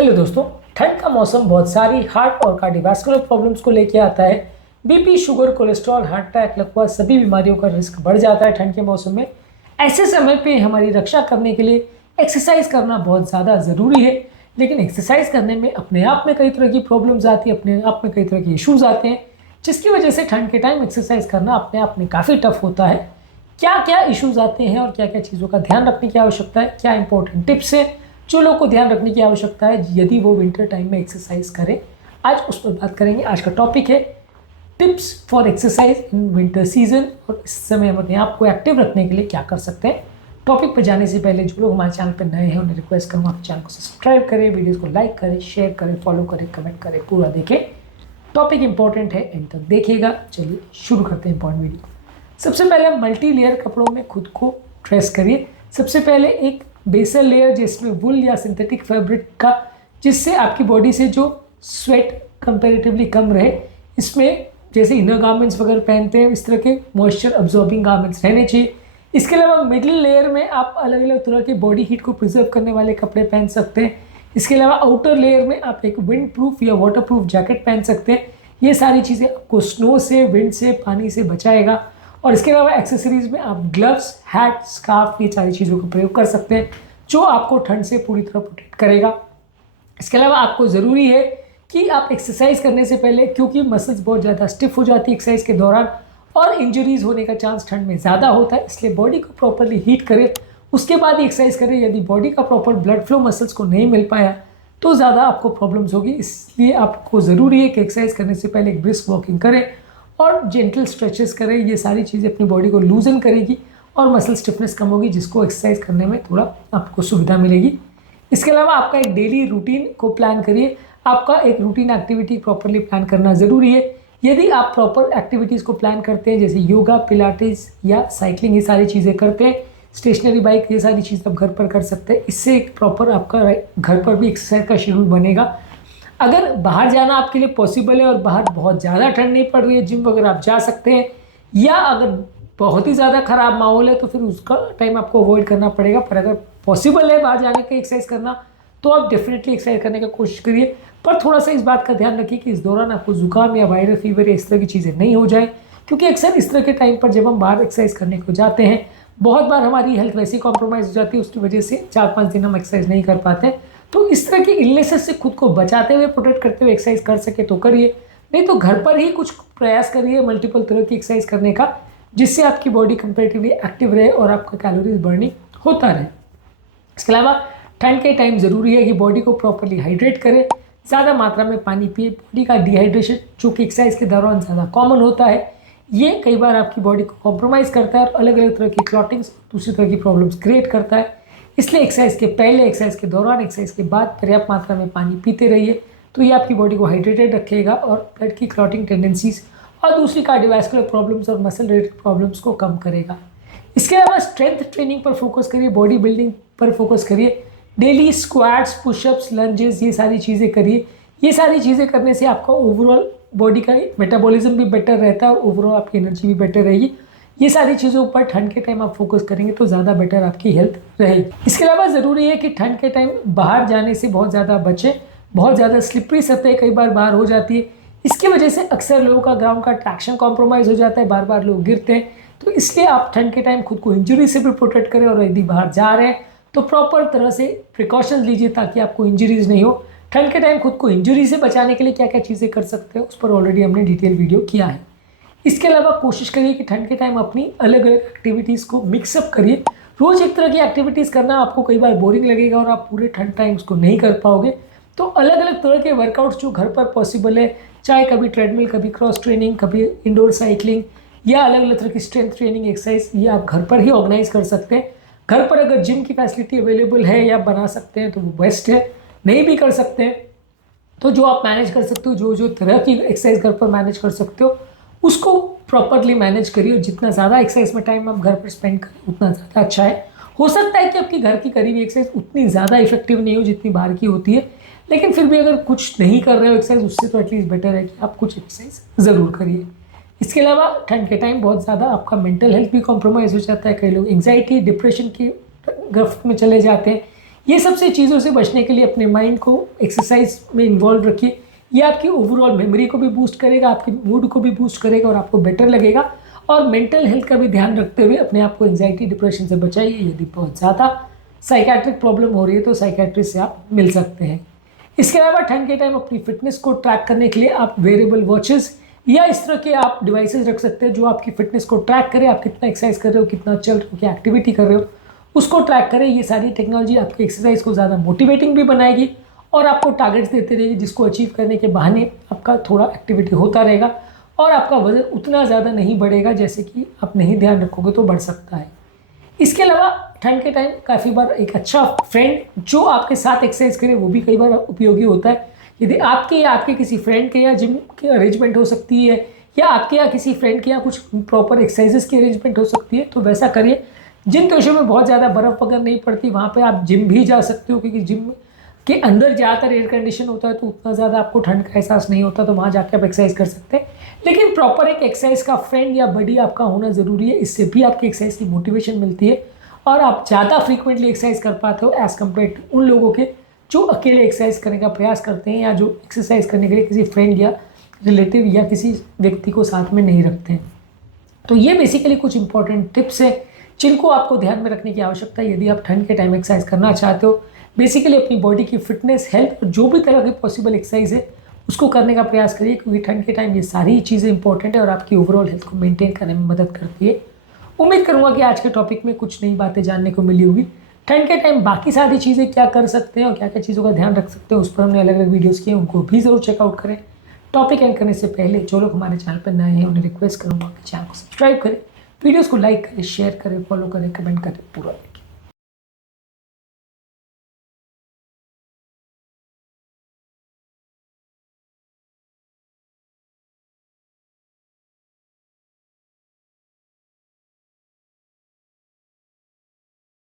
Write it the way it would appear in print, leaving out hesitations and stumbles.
Hello दोस्तों, ठंड का मौसम बहुत सारी हार्ट और कार्डियोवैस्कुलर प्रॉब्लम्स को लेके आता है। BP, sugar, cholesterol, heart attack, लकवा सभी बीमारियों का रिस्क बढ़ जाता है ठंड के मौसम में। ऐसे समय पे हमारी रक्षा करने के लिए एक्सरसाइज करना बहुत ज़्यादा ज़रूरी है। लेकिन एक्सरसाइज करने में अपने आप में कई तरह की प्रॉब्लम्स आती है, अपने आप में कई तरह के इश्यूज आते हैं, जिसकी वजह से ठंड के टाइम एक्सरसाइज करना अपने आप में काफ़ी टफ होता है। क्या क्या इश्यूज आते हैं और क्या क्या चीज़ों का ध्यान रखने की आवश्यकता है, क्या इंपॉर्टेंट टिप्स है जो लोग को ध्यान रखने की आवश्यकता है यदि वो विंटर टाइम में एक्सरसाइज करें, आज उस पर बात करेंगे। आज का टॉपिक है tips for exercise in winter season, और इस समय हम अपने आप को एक्टिव रखने के लिए क्या कर सकते हैं। टॉपिक पर जाने से पहले जो लोग हमारे चैनल पर नए हैं उन्हें रिक्वेस्ट करूँगा आप चैनल को सब्सक्राइब करें, वीडियोज़ को लाइक करें, शेयर करें, फॉलो करें, कमेंट करें, पूरा देखें। टॉपिक इंपॉर्टेंट है, एंड तक देखिएगा। चलिए शुरू करते हैं इंपॉर्टेंट वीडियो। सबसे पहले आप मल्टी लेयर कपड़ों में खुद को ड्रेस करिए। सबसे पहले एक बेसल लेयर जिसमें वुल या सिंथेटिक फैब्रिक का, जिससे आपकी बॉडी से जो स्वेट कंपैरेटिवली कम रहे। इसमें जैसे इनर गारमेंट्स वगैरह पहनते हैं इस तरह के मॉइस्चर अब्जॉर्बिंग गारमेंट्स रहने चाहिए। इसके अलावा मिडिल लेयर में आप अलग अलग तरह के बॉडी हीट को प्रिजर्व करने वाले कपड़े पहन सकते हैं। इसके अलावा आउटर लेयर में आप एक विंड प्रूफ या वाटर प्रूफ जैकेट पहन सकते हैं। ये सारी चीज़ें आपको स्नो से, विंड से, पानी से बचाएगा। और इसके अलावा एक्सेसरीज में आप ग्लव्स, हैट, स्कार्फ, ये सारी चीज़ों का प्रयोग कर सकते हैं जो आपको ठंड से पूरी तरह प्रोटेक्ट करेगा। इसके अलावा आपको ज़रूरी है कि आप एक्सरसाइज करने से पहले, क्योंकि मसल्स बहुत ज़्यादा स्टिफ हो जाती है एक्सरसाइज के दौरान और इंजरीज होने का चांस ठंड में ज़्यादा होता है, इसलिए बॉडी को प्रॉपरली हीट करें, उसके बाद ही एक्सरसाइज करें। यदि बॉडी का प्रॉपर ब्लड फ्लो मसल्स को नहीं मिल पाया तो ज़्यादा आपको प्रॉब्लम्स होगी। इसलिए आपको ज़रूरी है कि एक्सरसाइज करने से पहले एक ब्रिस्क वॉकिंग करें और जेंटल स्ट्रेचेस करें। ये सारी चीज़ें अपनी बॉडी को लूजन करेगी और मसल स्टिफनेस कम होगी, जिसको एक्सरसाइज करने में थोड़ा आपको सुविधा मिलेगी। इसके अलावा आपका एक डेली रूटीन को प्लान करिए। आपका एक रूटीन एक्टिविटी प्रॉपरली प्लान करना ज़रूरी है। यदि आप प्रॉपर एक्टिविटीज़ को प्लान करते हैं, जैसे योगा, पिलाटेस या साइकिलिंग, ये सारी चीज़ें करते हैं, स्टेशनरी बाइक, ये सारी चीज़ आप घर पर कर सकते हैं। इससे एक प्रॉपर आपका घर पर भी एक्सरसाइज का शेड्यूल बनेगा। अगर बाहर जाना आपके लिए पॉसिबल है और बाहर बहुत ज़्यादा ठंड नहीं पड़ रही है, जिम वगैरह आप जा सकते हैं, या अगर बहुत ही ज़्यादा ख़राब माहौल है तो फिर उसका टाइम आपको अवॉइड करना पड़ेगा। पर अगर पॉसिबल है बाहर जाने के एक्सरसाइज करना तो आप डेफिनेटली एक्सरसाइज करने की कोशिश करिए। पर थोड़ा सा इस बात का ध्यान रखिए कि इस दौरान आपको जुकाम या वायरल फीवर या इस तरह की चीज़ें नहीं हो जाए, क्योंकि अक्सर इस तरह के टाइम पर जब हम बाहर एक्सरसाइज करने को जाते हैं, बहुत बार हमारी हेल्थ वैसे ही कॉम्प्रोमाइज़ हो जाती है, उसकी वजह से 4-5 दिन हम एक्सरसाइज नहीं कर पाते। तो इस तरह की इलनेसेस से खुद को बचाते हुए, प्रोटेक्ट करते हुए एक्सरसाइज कर सके तो करिए, नहीं तो घर पर ही कुछ प्रयास करिए मल्टीपल तरह की एक्सरसाइज करने का, जिससे आपकी बॉडी कंपेरेटिवली एक्टिव रहे और आपका कैलोरीज बर्निंग होता रहे। इसके अलावा ठंड के टाइम ज़रूरी है कि बॉडी को प्रॉपरली हाइड्रेट करें, ज़्यादा मात्रा में पानी पिए। बॉडी का डिहाइड्रेशन जो कि एक्सरसाइज के दौरान ज़्यादा कॉमन होता है, ये कई बार आपकी बॉडी को कॉम्प्रोमाइज़ करता है और अलग अलग तरह की क्लॉटिंग्स, दूसरी तरह की प्रॉब्लम्स क्रिएट करता है। इसलिए एक्सरसाइज के पहले, एक्सरसाइज के दौरान, एक्सरसाइज के बाद पर्याप्त मात्रा में पानी पीते रहिए, तो ये आपकी बॉडी को हाइड्रेटेड रखेगा और ब्लड की क्लॉटिंग टेंडेंसीज और दूसरी कार्डियोवैस्कुलर प्रॉब्लम्स और मसल रिलेटेड प्रॉब्लम्स को कम करेगा। इसके अलावा स्ट्रेंथ ट्रेनिंग पर फोकस करिए, बॉडी बिल्डिंग पर फोकस करिए। डेली स्क्वाट्स, पुशअप्स, लंजेस, ये सारी चीज़ें करिए। ये सारी चीज़ें करने से आपका ओवरऑल बॉडी का मेटाबॉलिज्म भी बेटर रहता है और ओवरऑल आपकी एनर्जी भी बेटर रहेगी। ये सारी चीज़ों पर ठंड के टाइम आप फोकस करेंगे तो ज़्यादा बेटर आपकी हेल्थ रहेगी। इसके अलावा ज़रूरी है कि ठंड के टाइम बाहर जाने से बहुत ज़्यादा बचें। बहुत ज़्यादा स्लिपरी सतह कई बार बाहर हो जाती है, इसकी वजह से अक्सर लोगों का ग्राउंड का ट्रैक्शन कॉम्प्रोमाइज़ हो जाता है, बार बार लोग गिरते हैं। तो इसलिए आप ठंड के टाइम खुद को इंजरी से भी प्रोटेक्ट करें, और यदि बाहर जा रहे हैं तो प्रॉपर तरह से प्रिकॉशन लीजिए ताकि आपको इंजरीज नहीं हो। ठंड के टाइम खुद को इंजरी से बचाने के लिए क्या क्या चीज़ें कर सकते हैं उस पर ऑलरेडी हमने डिटेल वीडियो किया है। इसके अलावा कोशिश करिए कि ठंड के टाइम अपनी अलग अलग एक्टिविटीज़ को मिक्सअप करिए। रोज़ एक तरह की एक्टिविटीज़ करना आपको कई बार बोरिंग लगेगा और आप पूरे ठंड टाइम उसको नहीं कर पाओगे। तो अलग अलग तरह के वर्कआउट्स जो घर पर पॉसिबल है, चाहे कभी ट्रेडमिल, कभी क्रॉस ट्रेनिंग, कभी इंडोर साइकिलिंग, या अलग अलग तरह की स्ट्रेंथ ट्रेनिंग एक्सरसाइज, ये आप घर पर ही ऑर्गेनाइज कर सकते हैं। घर पर अगर जिम की फैसिलिटी अवेलेबल है या बना सकते हैं तो वो बेस्ट है। नहीं भी कर सकते हैं तो जो आप मैनेज कर सकते हो, जो जो तरह की एक्सरसाइज घर पर मैनेज कर सकते हो उसको प्रॉपरली मैनेज करिए। और जितना ज़्यादा एक्सरसाइज में टाइम आप घर पर स्पेंड करें उतना ज़्यादा अच्छा है। हो सकता है कि आपकी घर की करी हुई एक्सरसाइज उतनी ज़्यादा इफेक्टिव नहीं हो जितनी बाहर की होती है, लेकिन फिर भी अगर कुछ नहीं कर रहे हो एक्सरसाइज, उससे तो एटलीस्ट बेटर है कि आप कुछ एक्सरसाइज ज़रूर करिए। इसके अलावा ठंड के टाइम बहुत ज़्यादा आपका मेंटल हेल्थ भी कॉम्प्रोमाइज़ हो जाता है। कई लोग एंग्जाइटी, डिप्रेशन की गिरफ्त में चले जाते हैं। ये सबसे चीज़ों से बचने के लिए अपने माइंड को एक्सरसाइज में इन्वॉल्व रखिए। ये आपकी ओवरऑल मेमोरी को भी बूस्ट करेगा, आपके मूड को भी बूस्ट करेगा और आपको बेटर लगेगा। और मेंटल हेल्थ का भी ध्यान रखते हुए अपने आप को एंजाइटी डिप्रेशन से बचाइए। यदि बहुत ज़्यादा साइकेट्रिक प्रॉब्लम हो रही है तो साइकेट्रिस्ट से आप मिल सकते हैं। इसके अलावा ठंड के टाइम अपनी फिटनेस को ट्रैक करने के लिए आप वेरेबल वॉचेस या इस तरह के आप डिवाइसेस रख सकते हैं जो आपकी फिटनेस को ट्रैक करे, आप कितना एक्सरसाइज कर रहे हो, कितना चल रहे हो, क्या एक्टिविटी कर रहे हो, उसको ट्रैक करें। ये सारी टेक्नोलॉजी आपकी एक्सरसाइज को ज़्यादा मोटिवेटिंग भी बनाएगी और आपको टारगेट्स देते रहेगी, जिसको अचीव करने के बहाने आपका थोड़ा एक्टिविटी होता रहेगा और आपका वजन उतना ज़्यादा नहीं बढ़ेगा जैसे कि आप नहीं ध्यान रखोगे तो बढ़ सकता है। इसके अलावा ठंड के टाइम काफ़ी बार एक अच्छा फ्रेंड जो आपके साथ एक्सरसाइज करे वो भी कई बार उपयोगी होता है। यदि आपके या आपके किसी फ्रेंड के या जिम की अरेंजमेंट हो सकती है या आपके या किसी फ्रेंड के या कुछ प्रॉपर एक्सरसाइजेस की अरेंजमेंट हो सकती है तो वैसा करिए। जिन देशों में बहुत ज़्यादा बर्फ़ वगैरह नहीं पड़ती वहाँ पे आप जिम भी जा सकते हो, क्योंकि जिम के अंदर ज़्यादातर एयर कंडीशन होता है तो उतना ज़्यादा आपको ठंड का एहसास नहीं होता, तो वहाँ जाके आप एक्सरसाइज कर सकते हैं। लेकिन प्रॉपर एक एक्सरसाइज का फ्रेंड या बडी आपका होना ज़रूरी है। इससे भी आपकी एक्सरसाइज की मोटिवेशन मिलती है और आप ज़्यादा फ्रीक्वेंटली एक्सरसाइज कर पाते हो एज़ कम्पेयर टू उन लोगों के जो अकेले एक्सरसाइज करने का प्रयास करते हैं या जो एक्सरसाइज करने के लिए किसी फ्रेंड या रिलेटिव या किसी व्यक्ति को साथ में नहीं रखते हैं। तो ये बेसिकली कुछ इंपॉर्टेंट टिप्स है जिनको आपको ध्यान में रखने की आवश्यकता है यदि आप ठंड के टाइम एक्सरसाइज करना चाहते हो। बेसिकली अपनी बॉडी की फिटनेस, हेल्थ और जो भी तरह की पॉसिबल एक्सरसाइज है उसको करने का प्रयास करिए, क्योंकि ठंड के टाइम ये सारी चीज़ें इंपॉर्टेंट है और आपकी ओवरऑल हेल्थ को मेंटेन करने में मदद करती है। उम्मीद करूँगा कि आज के टॉपिक में कुछ नई बातें जानने को मिली होगी। ठंड के टाइम बाकी सारी चीज़ें क्या कर सकते हैं और क्या क्या चीज़ों का ध्यान रख सकते हैं उस पर हमने अलग अलग वीडियोज़ किए, उनको भी ज़रूर चेकआउट करें। टॉपिक एंड करने से पहले जो लोग हमारे चैनल पर नए हैं उन्हें रिक्वेस्ट करूँगा कि चैनल को सब्सक्राइब करें, वीडियोज़ को लाइक करें, शेयर करें, फॉलो करें, कमेंट करें, पूरा